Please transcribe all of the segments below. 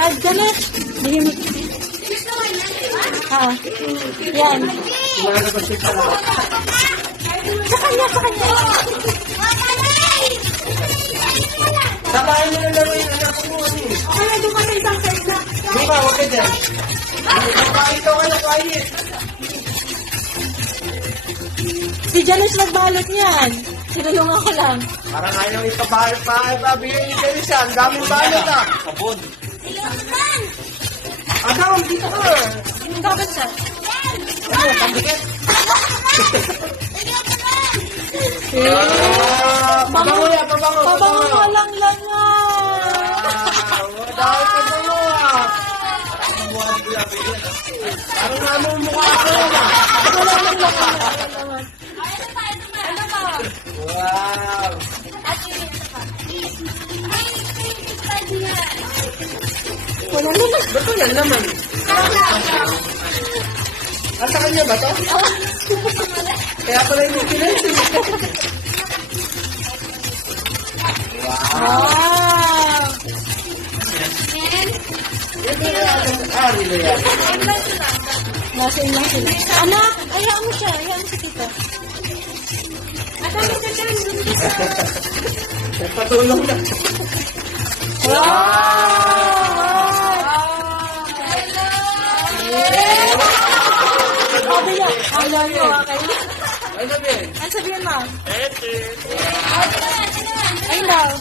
Ah, Janet. Bigyan mo. Ah, yan. Sa kanya, sa kanya. Sabahin mo na laro yung anak mo. Kaya doon ka sa isang side na. Di ba, huwag ka dyan. Ito ka na, quiet. Si Janice nagbalot niyan. Sinulungan ko lang. Parang ayaw ipabalot pa. Bigyan ni Janice yan. Daming balot ah. Sabon. Adam, dito ka. Anong dapat siya? Ano, pambikit? Pabango yan, pabango. Pabango mo lang lang nga. Dahil pabango ah. Parang naman mukha ko yun ah. Wala lang lang. Wala naman. Wow. Wala naman. Ba't ko yan naman? Sa kanya ba to? Kaya pala yung pinansin. Wow. Rilo yan. Nasa lang sila. Anak, hayaan mo siya. Hayaan mo si tita. Nagpatulong na. Sabi niya, I love you, okay? Ano sabihin? Ano sabihin mo? I love.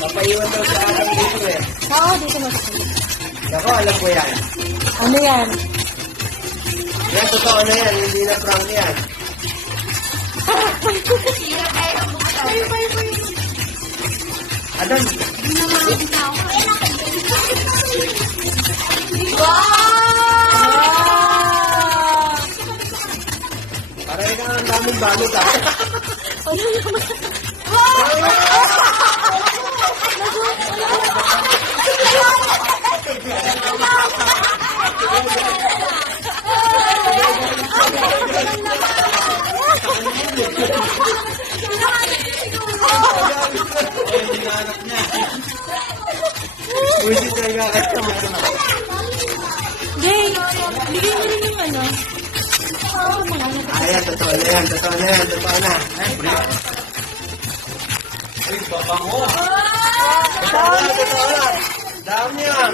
Papaiwan daw sa akin dito eh. Oo, dito mo sa kanya. Ako, alam ko yan. Ano yan? Yan, totoo na yan. Hindi na prank yan. Adam, Wow! para ikaw ang daming balot ah. Ano naman? Buisit talaga kayo. Jay, bigyan mo rin yung ano. Ayan, totoo na yan. Totoo na yan. Totoo na. Ay, babango. Totoo na. Totoo na. Dami yan.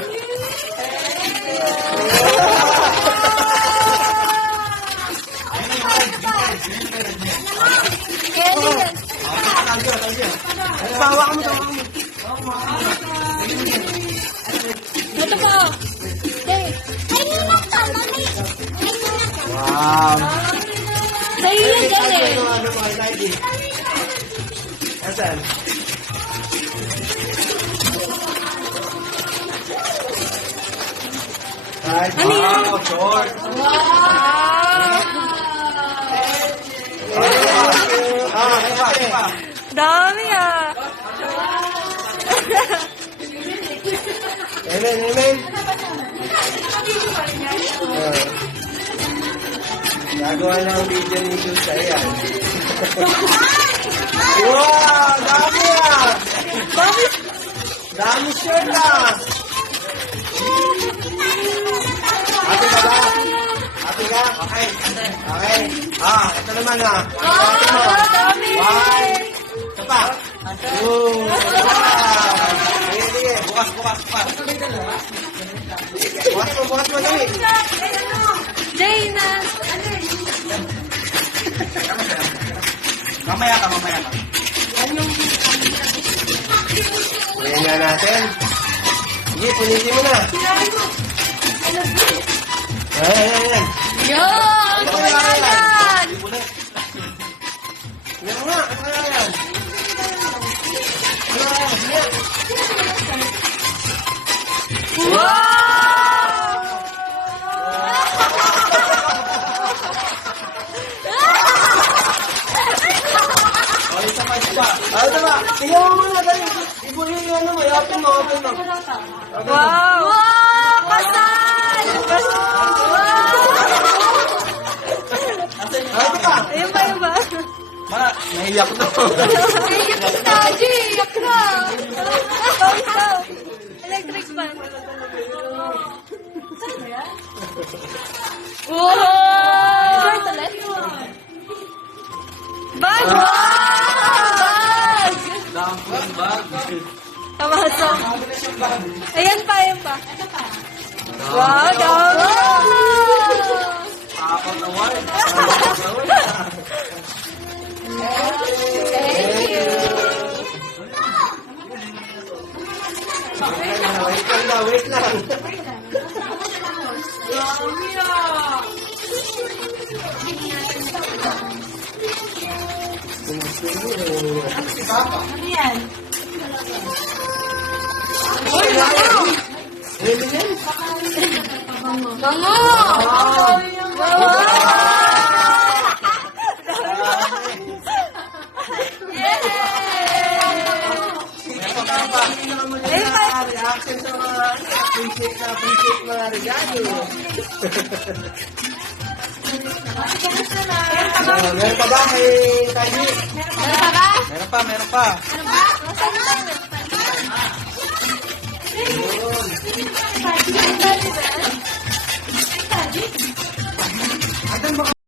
Tawa ka mo, tawa mo. Ito po. Jay. Wow. Sa'yo yun, Jay. Ano mo, ID? Asan? Ano yan? Wow, short. Dami ah. Amen, amen. Gagawa na ang video ni Jesus sa yan. Wow! Dami ah! Dami. Dami shirt ah! Ate ka ba? Ate ka? Okay. Okay. Ah, ito naman ah. Dami. One. Ito pa. Two. Sige, sige. Bukas, bukas, bukas. Bukas mo, dali. Jay na. Mamaya ka, mamaya ka. Ayan na natin. Sige, punitin mo na. Ayan. Yan. Wala yan. Yan nga. Ayan. Wow! O, isa pa, isa pa. Ito ba? Tingnan mo muna. Dali. Ibuhin yung ano mo. Open mo. Open mo. Wow! Wow! Kasal! Wow! Ito pa. Ayun ba, ayun ba? Ma, naiyak na. Iyak na, G! Iyak na! Ikaw. Electric fan. Saan ba yan? Wow! Short ulit? Bag! Bag! Dumpling bag. Tamasok. Ayan pa. Wow, dami! Apat na wine. Thank you. Wait lang. Ano yan? Bango! Reaction sa mga appreciate mga regalo. Meron pa ba kay Kylie? Meron pa ba? Meron pa. Ano ba? Masaya tayo.